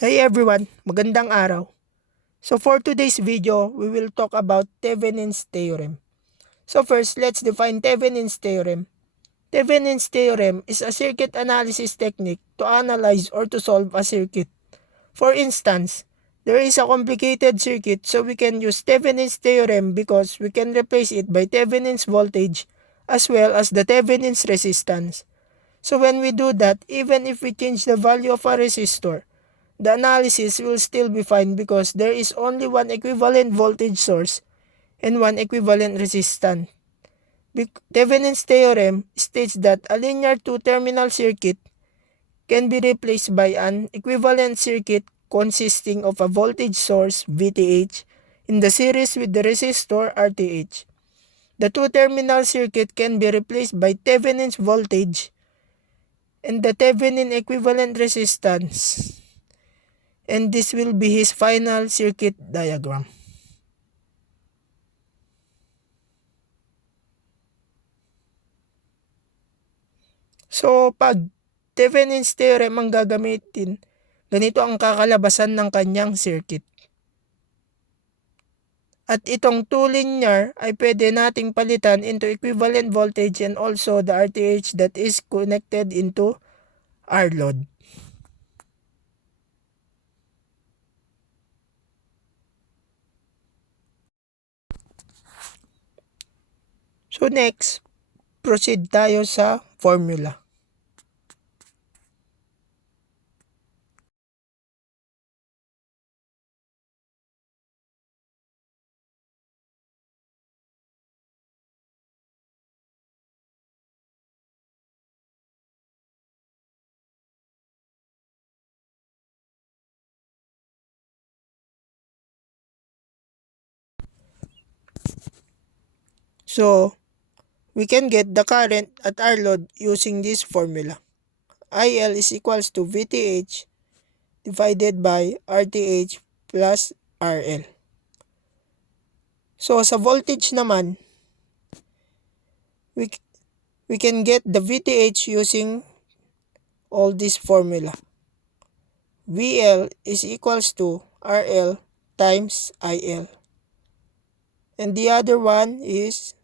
Hey everyone, magandang araw. So for today's video, we will talk about Thevenin's theorem. So first, let's define Thevenin's theorem. Thevenin's theorem is a circuit analysis technique to analyze or to solve a circuit. For instance, there is a complicated circuit, so we can use Thevenin's theorem because we can replace it by Thevenin's voltage as well as the Thevenin's resistance. So when we do that, even if we change the value of a resistor, the analysis will still be fine because there is only one equivalent voltage source and one equivalent resistance. Thevenin's theorem states that a linear two-terminal circuit can be replaced by an equivalent circuit consisting of a voltage source VTH in the series with the resistor RTH. The two-terminal circuit can be replaced by Thevenin's voltage and the Thevenin equivalent resistance, and this will be his final circuit diagram. So, pag Thevenin's theorem ang gagamitin, ganito ang kakalabasan ng kanyang circuit. At itong two linear ay pwede nating palitan into equivalent voltage and also the RTH that is connected into R load. So next, proceed tayo sa formula. So, we can get the current at R load using this formula. IL is equals to VTH divided by RTH plus RL. So, sa voltage naman, we can get the VTH using all this formula. VL is equals to RL times IL. And the other one is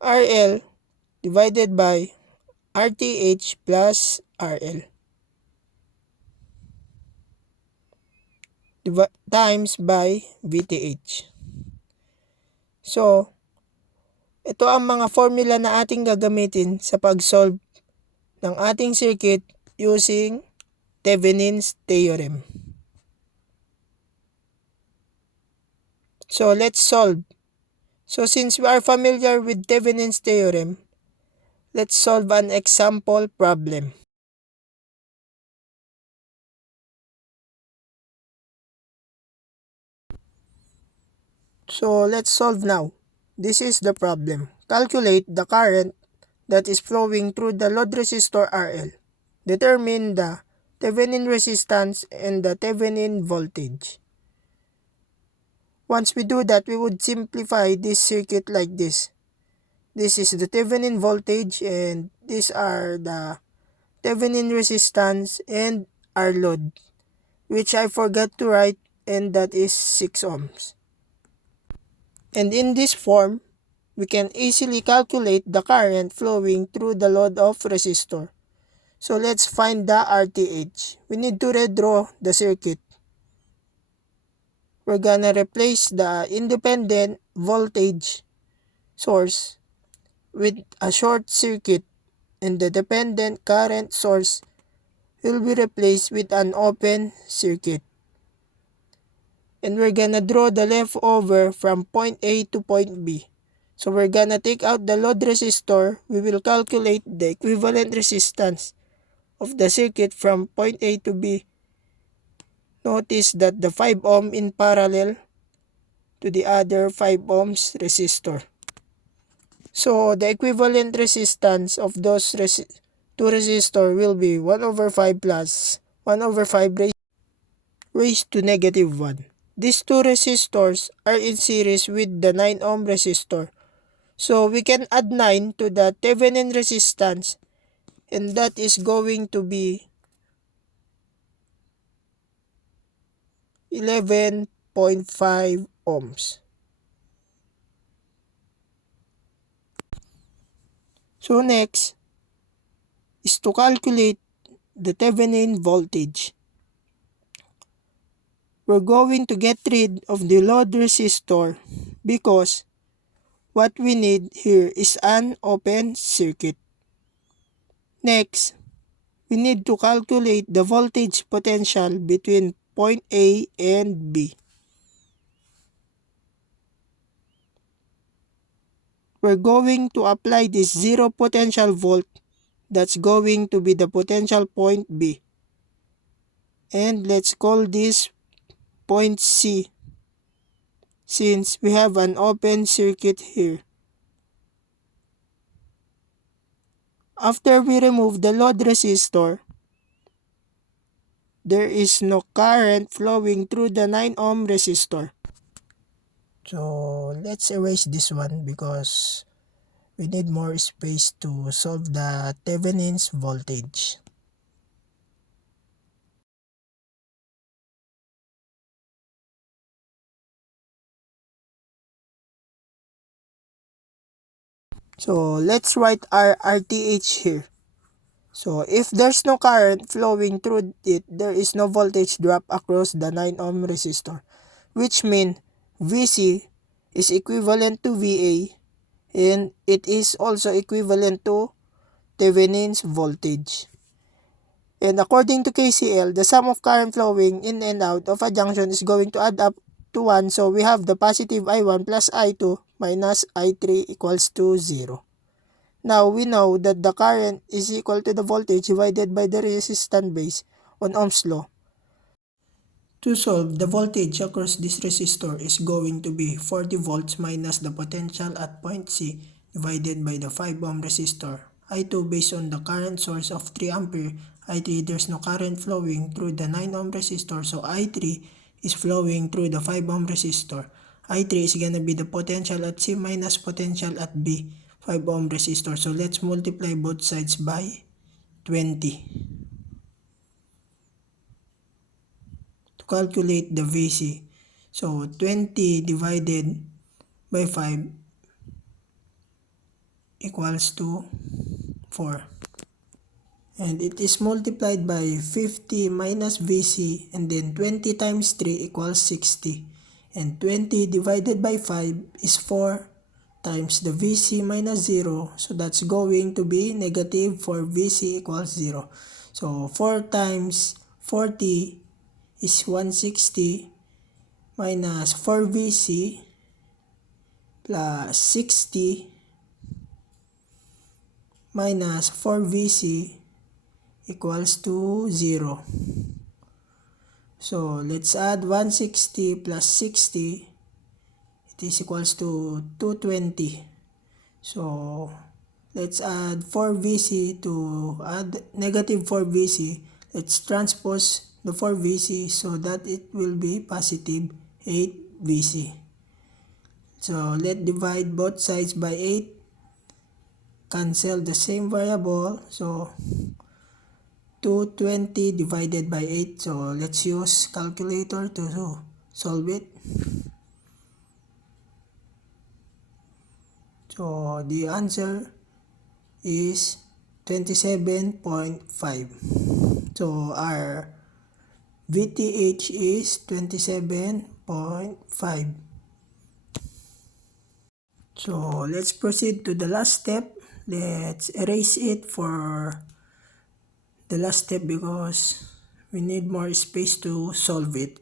RL divided by RTH plus RL times by VTH. So, ito ang mga formula na ating gagamitin sa pag-solve ng ating circuit using Thevenin's theorem. So, let's solve. So, since we are familiar with Thevenin's theorem, let's solve an example problem. So, let's solve now. This is the problem. Calculate the current that is flowing through the load resistor RL. Determine the Thevenin resistance and the Thevenin voltage. Once we do that, we would simplify this circuit like this. This is the Thevenin voltage and these are the Thevenin resistance and R load, which I forgot to write, and that is 6 ohms. And in this form, we can easily calculate the current flowing through the load of resistor. So let's find the RTH. We need to redraw the circuit. We're gonna replace the independent voltage source with a short circuit, and the dependent current source will be replaced with an open circuit. And we're gonna draw the leftover from point A to point B. So we're gonna take out the load resistor. We will calculate the equivalent resistance of the circuit from point A to B. Notice that the 5 ohm in parallel to the other 5 ohms resistor. So the equivalent resistance of those two resistors will be 1 over 5 plus 1 over 5 raised to negative 1. These two resistors are in series with the 9 ohm resistor. So we can add 9 to the Thevenin resistance, and that is going to be 11.5 ohms. So next is to calculate the Thevenin voltage. We're going to get rid of the load resistor because what we need here is an open circuit. Next, we need to calculate the voltage potential between point A and B. We're going to apply this zero potential volt. That's going to be the potential point B. And let's call this point C since we have an open circuit here. After we remove the load resistor, there is no current flowing through the 9 ohm resistor. So let's erase this one because we need more space to solve the Thevenin's voltage. So let's write our RTH here. So if there's no current flowing through it, there is no voltage drop across the 9 ohm resistor, which means VC is equivalent to VA and it is also equivalent to Thevenin's voltage. And according to KCL, the sum of current flowing in and out of a junction is going to add up to 1. So we have the positive I1 plus I2 minus I3 equals to 0. Now we know that the current is equal to the voltage divided by the resistance base on Ohm's law. To solve, the voltage across this resistor is going to be 40 volts minus the potential at point C divided by the 5 ohm resistor. I2 based on the current source of 3 ampere. I3 there's no current flowing through the 9 ohm resistor, so I3 is flowing through the 5 ohm resistor. I3 is gonna be the potential at C minus potential at B, 5 ohm resistor. So let's multiply both sides by 20 to calculate the VC. So 20 divided by 5 equals to 4. And it is multiplied by 50 minus VC, and then 20 times 3 equals 60. And 20 divided by 5 is 4 times the VC minus 0. So that's going to be negative 4 VC equals 0. So 4 times 40 is 160 minus 4 VC plus 60 minus 4 VC equals to 0. So let's add 160 plus 60. It is equals to 220. So let's add 4 VC to add negative 4 VC. Let's transpose the 4 VC so that it will be positive 8 VC. So let's divide both sides by 8. Cancel the same variable. So 220 divided by 8. So let's use calculator to solve it. So the answer is 27.5. So our VTH is 27.5. So let's proceed to the last step. Let's erase it for the last step because we need more space to solve it.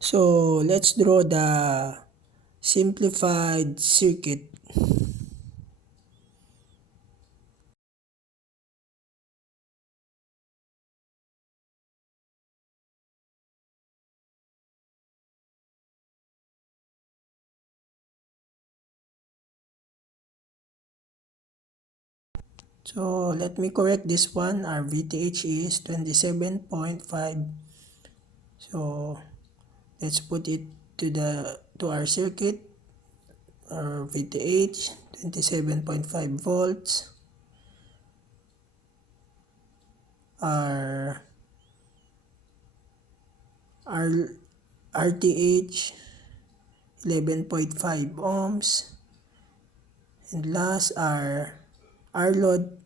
So let's draw the simplified circuit. So let me correct this one. Our VTH is 27.5. So let's put it to our circuit. Our VTH 27.5 volts. Our RTH 11.5 ohms, and last our load,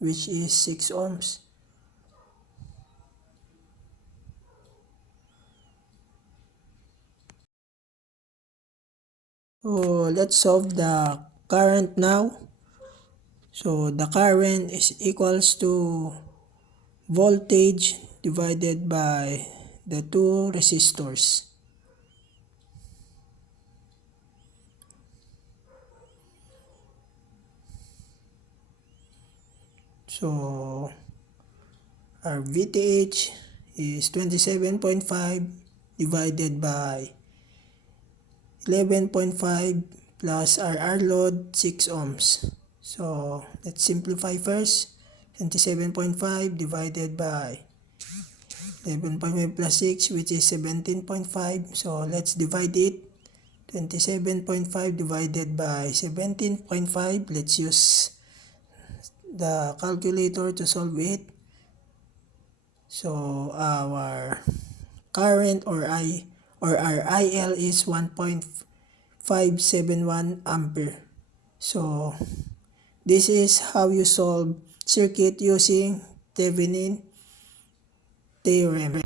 which is 6 ohms. So let's solve the current now. So the current is equals to voltage divided by the two resistors. So our VTH is 27.5 divided by 11.5 plus our R load 6 ohms. So let's simplify first. 27.5 divided by 11.5 plus 6, which is 17.5. So let's divide it. 27.5 divided by 17.5. Let's use the calculator to solve it. So our current or our IL is 1.571 ampere. So this is how you solve circuit using Thevenin theorem.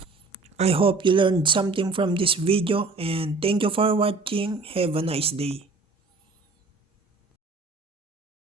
I hope you learned something from this video, and thank you for watching. Have a nice day.